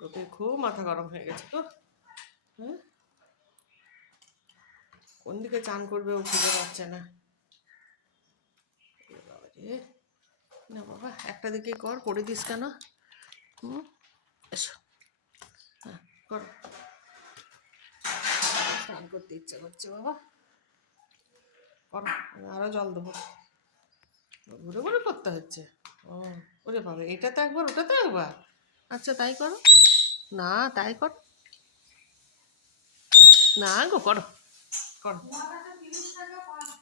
গোপীর খুব মাথা গরম হয়ে গেছে তো। হ্যাঁ, কোন দিকে চান করবে ও খুঁজে পাচ্ছে না। বাবা রে, না বাবা, একটা দিকে কর, করে দিস কেন? এসো, হ্যাঁ কর। স্নান করতে ইচ্ছে করছে বাবা, কর। আরো জল দেবো, ঘুরে ঘুরে করতে হচ্ছে। ও, ওরে বাবা, এটাতে একবার ওটাতে একবার। আচ্ছা তাই করো, না তাই কর, না গো করো করো।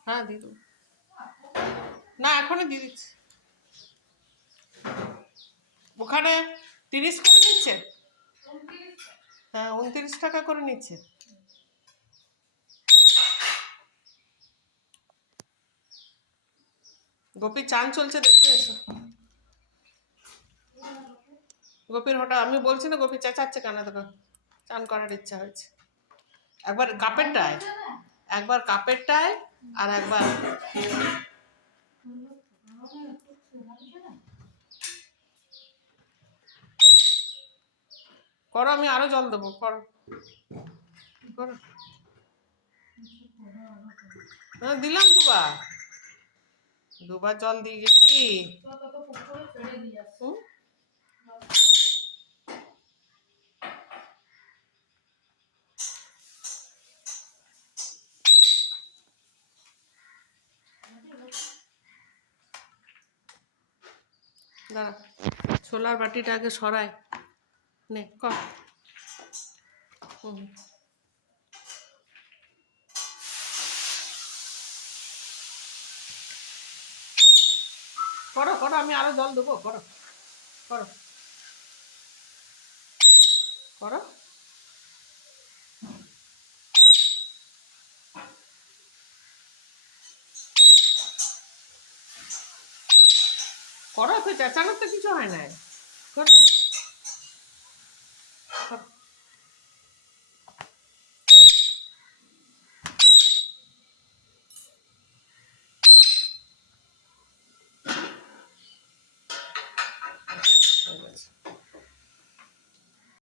হ্যাঁ দিয়ে দেবো, না এখনই দিয়ে দিচ্ছি। ওখানে 30 করে নিচ্ছে। হ্যাঁ 29 টাকা করে নিচ্ছে। গোপী চান চলছে, দেখবে এসো। গোপীর হঠাৎ, আমি বলছি না গোপী চেঁচাচ্ছে কেন, দেখো চান করার ইচ্ছা হয়েছে। একবার কাপেরটায়, একবার কাপেরটায়, আর একবার করো। আমি আরো জল দেবো, করো করো। হ্যাঁ দিলাম দুবার, দুবার জল দিয়ে গেছি। দাঁড়া, ছোলার বাটিটা আগে সরাই নে, কর। করো করো, আমি আরো জল দেবো, করো করো করো। করো, তো চেঁচানোর তো কিছু হয় না, করো।